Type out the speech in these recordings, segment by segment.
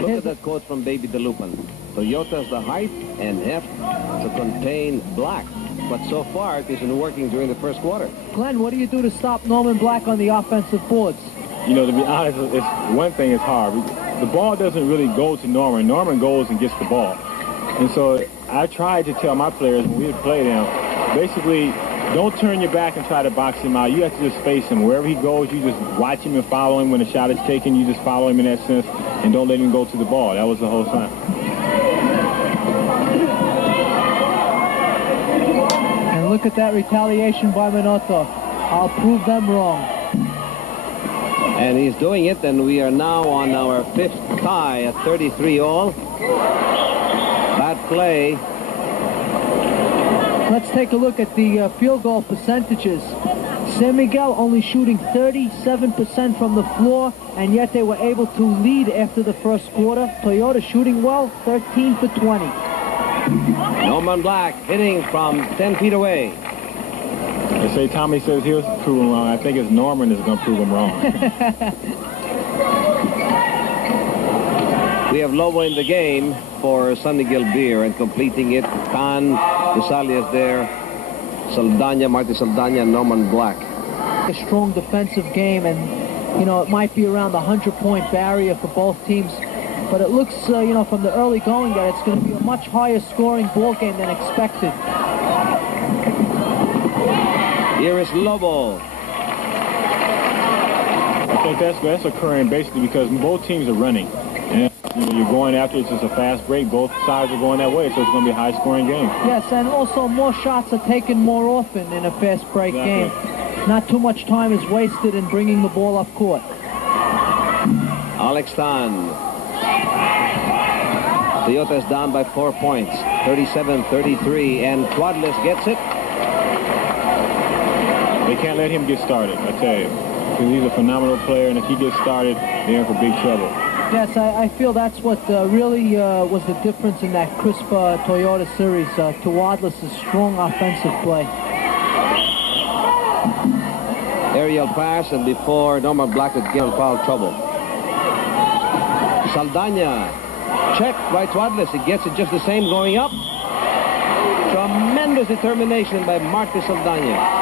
Look at that quote from Baby DeLupan. Toyota's the height and heft to contain Black. But so far, it isn't working during the first quarter. Glenn, what do you do to stop Norman Black on the offensive boards? You know, to be honest, one thing is hard. The ball doesn't really go to Norman. Norman goes and gets the ball. And so I tried to tell my players when we would play them, basically, don't turn your back and try to box him out. You have to just face him. Wherever he goes, you just watch him and follow him. When the shot is taken, you just follow him in that sense and don't let him go to the ball. That was the whole time. And look at that retaliation by Minotto. I'll prove them wrong. And he's doing it, and we are now on our 5th tie at 33 all. Bad play. Let's take a look at the field goal percentages. San Miguel only shooting 37% from the floor, and yet they were able to lead after the first quarter. Toyota shooting well, 13 for 20. Norman Black hitting from 10 feet away. They say Tommy says he'll prove him wrong. I think it's Norman that's going to prove him wrong. We have Lobo in the game for San Miguel Beer, and completing it, Khan, Rosales there, Saldana, Marty Saldana, and Norman Black. A strong defensive game, and, you know, it might be around the 100-point barrier for both teams, but it looks, you know, from the early going that it's going to be a much higher scoring ball game than expected. Here is Lobo. I think that's occurring basically because both teams are running. And you're going after it's just a fast break. Both sides are going that way, so it's going to be a high-scoring game. Yes, and also more shots are taken more often in a fast break game. Not too much time is wasted in bringing the ball up court. Alex Tan. Toyota's down by 4 points, 37-33, and Quadless gets it. They can't let him get started, I tell you. Because he's a phenomenal player, and if he gets started, they're in for big trouble. Yes, I feel that's what really was the difference in that Crispa Toyota series. Quadless' strong offensive play. Aerial pass, and before Norman Black would get in foul trouble. Saldana, checked by Quadless. He gets it just the same going up. Tremendous determination by Marty Saldana.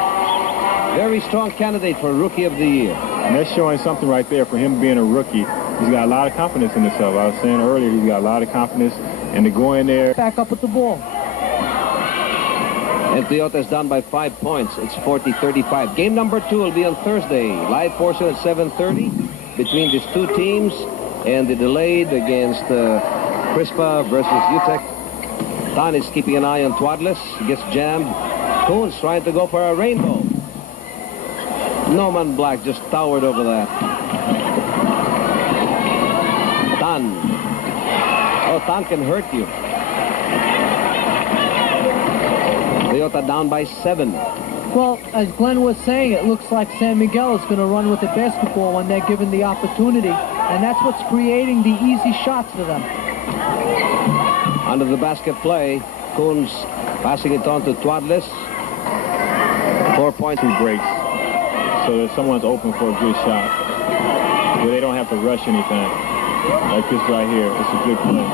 Very strong candidate for Rookie of the Year. And that's showing something right there for him being a rookie. He's got a lot of confidence in himself. I was saying earlier, he's got a lot of confidence. And to go in there... Back up with the ball. And Toyota's down by 5 points. It's 40-35. Game number 2 will be on Thursday. Live portion at 7:30 between these two teams. And the delayed against Crispa versus UTEC. Don is keeping an eye on Quadless. He gets jammed. Koonce trying to go for a rainbow. Norman Black just towered over that. Tan. Oh, Tan can hurt you. Toyota down by 7. Well, as Glenn was saying, it looks like San Miguel is going to run with the basketball when they're given the opportunity. And that's what's creating the easy shots for them. Under the basket play, Koonce passing it on to Quadless. 4 points, 2 breaks. So that someone's open for a good shot. Where they don't have to rush anything. Like this right here. It's a good play.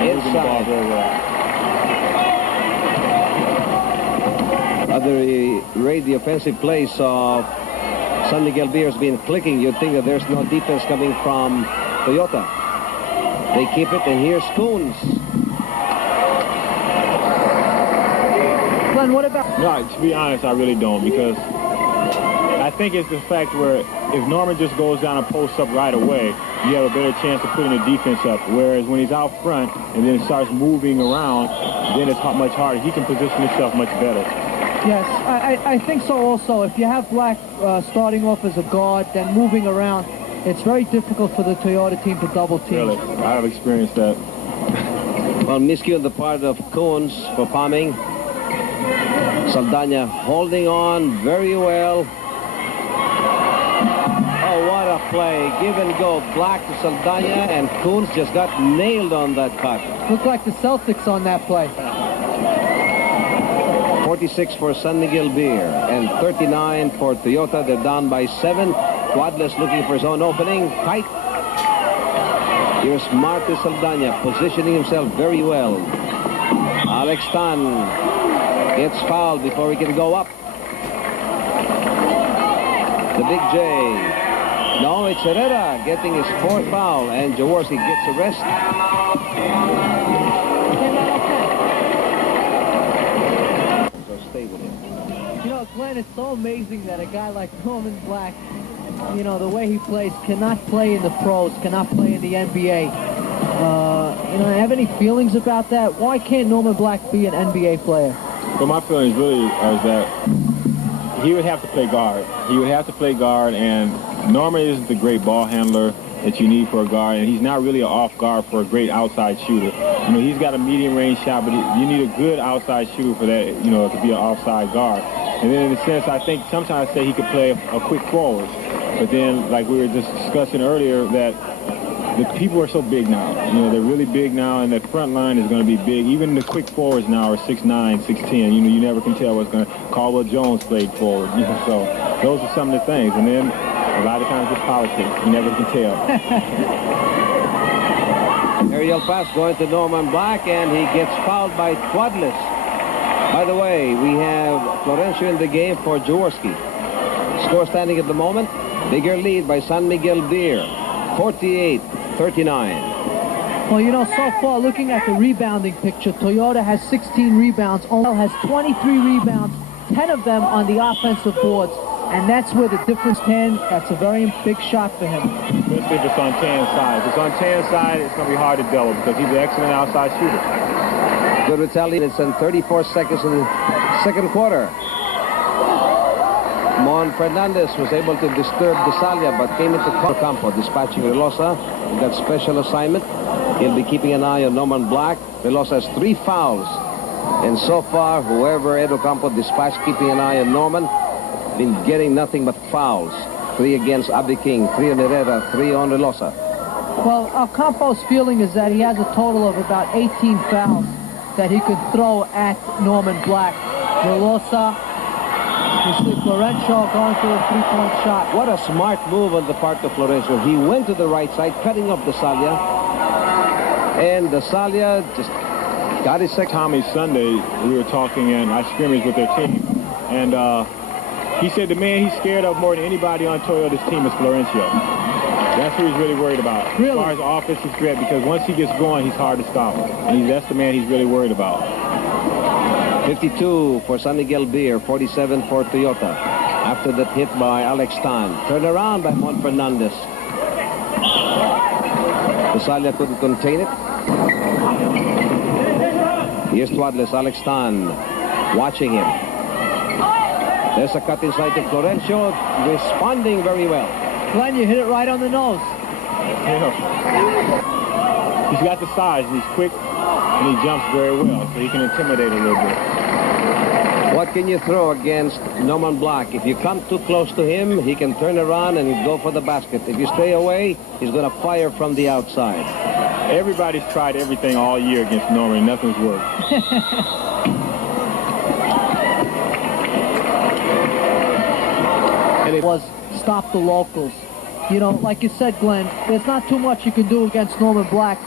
They're moving the ball very well. Other rate the offensive plays of San Miguel Beer has been clicking. You'd think that there's no defense coming from Toyota. They keep it, and here's Koonce. Glenn, what about... No, to be honest, I really don't, because I think it's the fact where if Norman just goes down and posts up right away, you have a better chance of putting the defense up. Whereas when he's out front and then starts moving around, then it's much harder. He can position himself much better. Yes, I think so also. If you have Black starting off as a guard, then moving around, it's very difficult for the Toyota team to double team. Really, I have experienced that. Well, miscue on the part of Koonce for palming. Saldana holding on very well. Oh, what a play. Give and go. Black to Saldana, and Koonce just got nailed on that cut. Looked like the Celtics on that play. 46 for San Miguel Beer and 39 for Toyota. They're down by 7. Quadless looking for his own opening. Tight. Here's Marty Saldana positioning himself very well. Alex Tan gets fouled before he can go up. The Big J. No, it's Herrera getting his 4th foul, and Jaworski gets a rest. So stay with him. You know, Glenn, it's so amazing that a guy like Norman Black, you know, the way he plays, cannot play in the pros, cannot play in the NBA. You know, have any feelings about that? Why can't Norman Black be an NBA player? Well, my feelings really are that he would have to play guard. He would have to play guard, and Norman isn't the great ball handler that you need for a guard, and he's not really an off guard for a great outside shooter. You know, he's got a medium range shot, but you need a good outside shooter for that, you know, to be an offside guard. And then in a sense, I think sometimes I say he could play a quick forward. But then, like we were just discussing earlier, that the people are so big now. You know, they're really big now, and that front line is going to be big. Even the quick forwards now are 6'9", 6'10". You know, you never can tell what's going to. Caldwell Jones played forward. You know, so those are some of the things. And then a lot of times it's politics. You never can tell. Aerial pass going to Norman Black, and he gets fouled by Twadless. By the way, we have Florencio in the game for Jaworski. Score standing at the moment. Bigger lead by San Miguel Beer. 48-39. Well, you know, so far, looking at the rebounding picture, Toyota has 16 rebounds. Onel has 23 rebounds, 10 of them on the offensive boards. And that's where the difference 10, that's a very big shot for him. Especially if it's on Tan's side. If it's on Tan's side, it's going to be hard to double because he's an excellent outside shooter. Good retaliation. It's in 34 seconds in the second quarter. Mon Fernandez was able to disturb Desalia, but came into Campo, dispatching Velosa. He got special assignment. He'll be keeping an eye on Norman Black. Velosa has 3 fouls. And so far, whoever Edo Campo dispatched keeping an eye on Norman, been getting nothing but fouls. 3 against Abdi King, 3 on Herrera, 3 on Velosa. Well, Campo's feeling is that he has a total of about 18 fouls that he could throw at Norman Black. Velosa, you see Florencio going for a 3-point shot. What a smart move on the part of Florencio. He went to the right side, cutting off Desalia. And Desalia just got his second. Tommy Sunday, we were talking, and I scrimmaged with their team. And he said the man he's scared of more than anybody on Toyota's team is Florencio. That's who he's really worried about. Really? As far as offensive threat, because once he gets going, he's hard to stop. And that's the man he's really worried about. 52 for San Miguel Beer, 47 for Toyota. After that hit by Alex Tan. Turned around by Mon Fernandez. Desalia couldn't contain it. Here's Twadless, Alex Tan watching him. There's a cut inside to Florencio, responding very well. Glenn, you hit it right on the nose. Yeah. He's got the size, and he's quick, and he jumps very well, so he can intimidate a little bit. What can you throw against Norman Black? If you come too close to him, he can turn around and go for the basket. If you stay away, he's going to fire from the outside. Everybody's tried everything all year against Norman, and nothing's worked. And it was stop the locals. You know, like you said, Glenn, there's not too much you can do against Norman Black.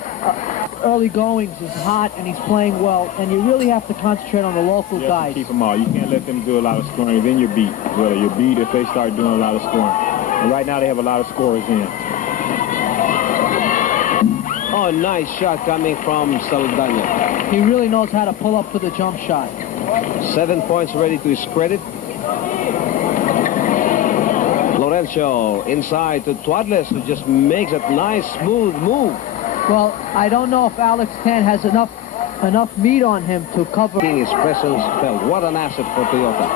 Early goings is hot, and he's playing well, and you really have to concentrate on the local guys. Keep them all. You can't let them do a lot of scoring. Then you're beat. Really, you're beat if they start doing a lot of scoring. And right now they have a lot of scorers in. Oh, nice shot coming from Saldana. He really knows how to pull up for the jump shot. 7 points ready to his credit. Florencio inside to Twadless, who just makes a nice, smooth move. Well, I don't know if Alex Tan has enough meat on him to cover. His presence felt. What an asset for Toyota.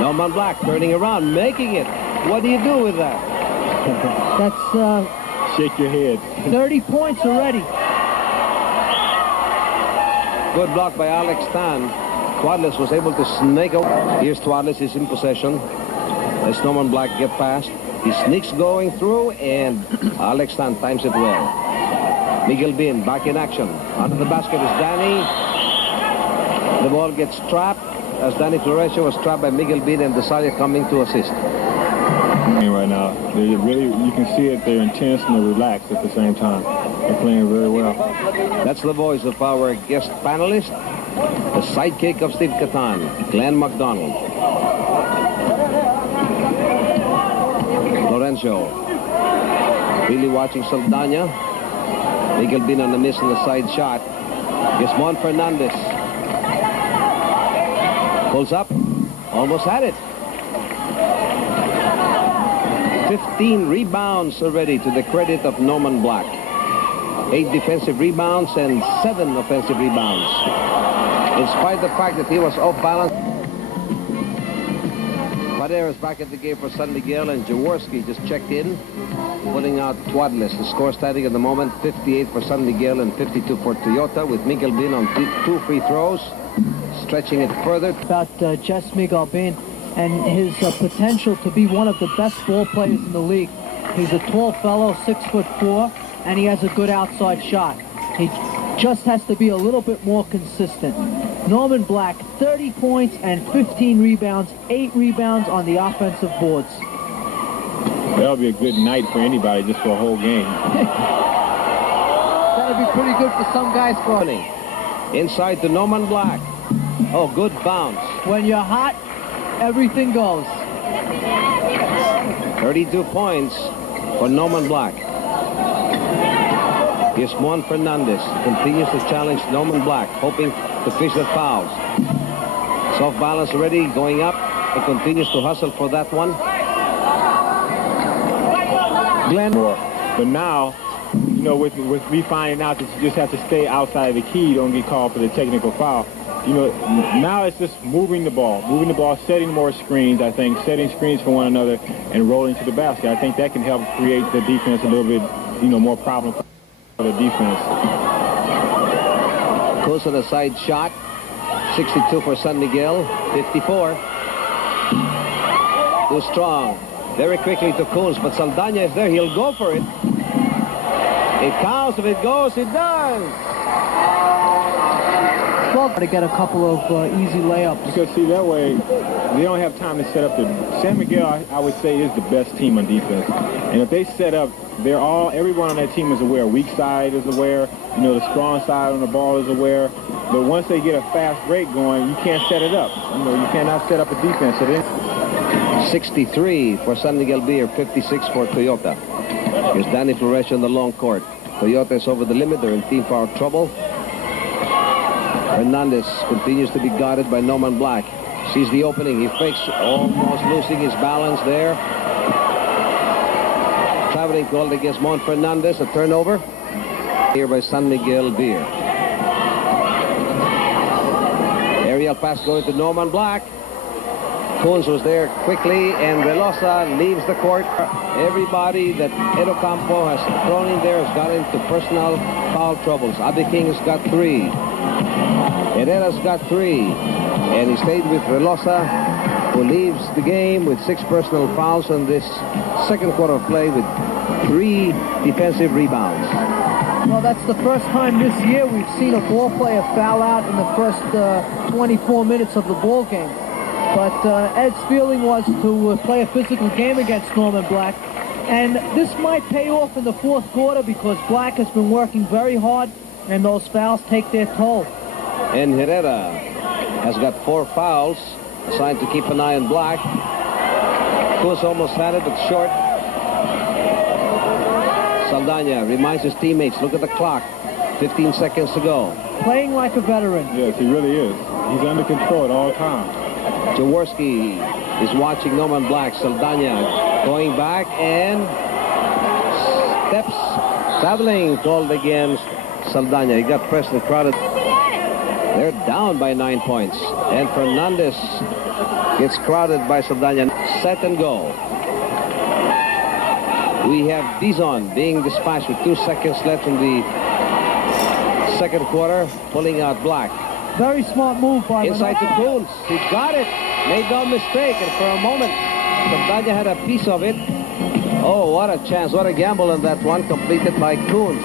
Norman Black turning around, making it. What do you do with that? That's Shake your head. 30 points already. Good block by Alex Tan. Twadless was able to snake out. Here's Twadless, he's in possession. As Norman Black get past, he sneaks going through, and Alex Tan times it well. Miguel Bin back in action. Under the basket is Donnie. The ball gets trapped as Donnie Florencio was trapped by Miguel Bin, and Desalia coming to assist. Right now, you can see it. They're intense and they're relaxed at the same time. They're playing very well. That's the voice of our guest panelist, the sidekick of Steve Catan, Glenn McDonald. Lorenzo really watching Saldana. Miguel been on the miss on the side shot. Gismon Fernandez pulls up, almost had it. 15 rebounds already to the credit of Norman Black. 8 defensive rebounds and 7 offensive rebounds. In spite of the fact that he was off balance. Padera is back at the game for San Miguel, and Jaworski just checked in, putting out Twadless. The score standing at the moment, 58 for San Miguel and 52 for Toyota, with Miguel Bin on 2 free throws, stretching it further. About Jess Miguel Bin and his potential to be one of the best ball players in the league. He's a tall fellow, 6'4", and he has a good outside shot. He just has to be a little bit more consistent. Norman Black, 30 points and 15 rebounds, 8 rebounds on the offensive boards. That'll be a good night for anybody, just for a whole game. That'll be pretty good for some guys. Inside to Norman Black. Oh, good bounce. When you're hot, everything goes. 32 points for Norman Black. Gismon Fernandez continues to challenge Norman Black, hoping to fish the fouls. Soft balance already, going up. He continues to hustle for that one. Glenn. But now, you know, with me finding out that you just have to stay outside of the key, you don't get called for the technical foul. You know, now it's just moving the ball, setting more screens, I think, setting screens for one another and rolling to the basket. I think that can help create the defense a little bit, you know, more problem for the defense. Koonce on the side shot, 62 for San Miguel, 54. Too strong. Very quickly to Koonce, but Saldana is there. He'll go for it. It counts. If it goes, it does. Well, to get a couple of easy layups. Because, see, that way, they don't have time to set up the... San Miguel, I would say, is the best team on defense. And if they set up, everyone on that team is aware. Weak side is aware. You know, the strong side on the ball is aware. But once they get a fast break going, you can't set it up. You know, you cannot set up a defense. So then... 63 for San Miguel Beer, 56 for Toyota. Here's Danny Flores on the long court. Toyota is over the limit. They're in team foul trouble. Hernandez continues to be guarded by Norman Black. Sees the opening. He fakes, almost losing his balance there. Traveling called against Mon Fernandez. A turnover here by San Miguel Beer. Aerial pass going to Norman Black. Koonce was there quickly, and Velosa leaves the court. Everybody that Edo Campo has thrown in there has got into personal foul troubles. Abe King has got 3. Herrera's got 3. And he stayed with Velosa, who leaves the game with 6 personal fouls in this second quarter of play with 3 defensive rebounds. Well, that's the first time this year we've seen a ball player foul out in the first 24 minutes of the ball game. But Ed's feeling was to play a physical game against Norman Black. And this might pay off in the fourth quarter because Black has been working very hard, and those fouls take their toll. And Herrera has got 4 fouls, assigned to keep an eye on Black. Koonce almost had it, but short. Saldana reminds his teammates, look at the clock, 15 seconds to go. Playing like a veteran. Yes, he really is. He's under control at all times. Jaworski is watching Norman Black. Saldana going back and steps traveling called against Saldana. He got pressed and crowded. They're down by 9 points. And Fernandez gets crowded by Saldana. Set and go. We have Dizon being dispatched with 2 seconds left in the second quarter, pulling out Black. Very smart move by Inside to Koonce. He got it. Made no mistake. And for a moment, Saldana had a piece of it. Oh, what a chance. What a gamble on that one. Completed by Koonce.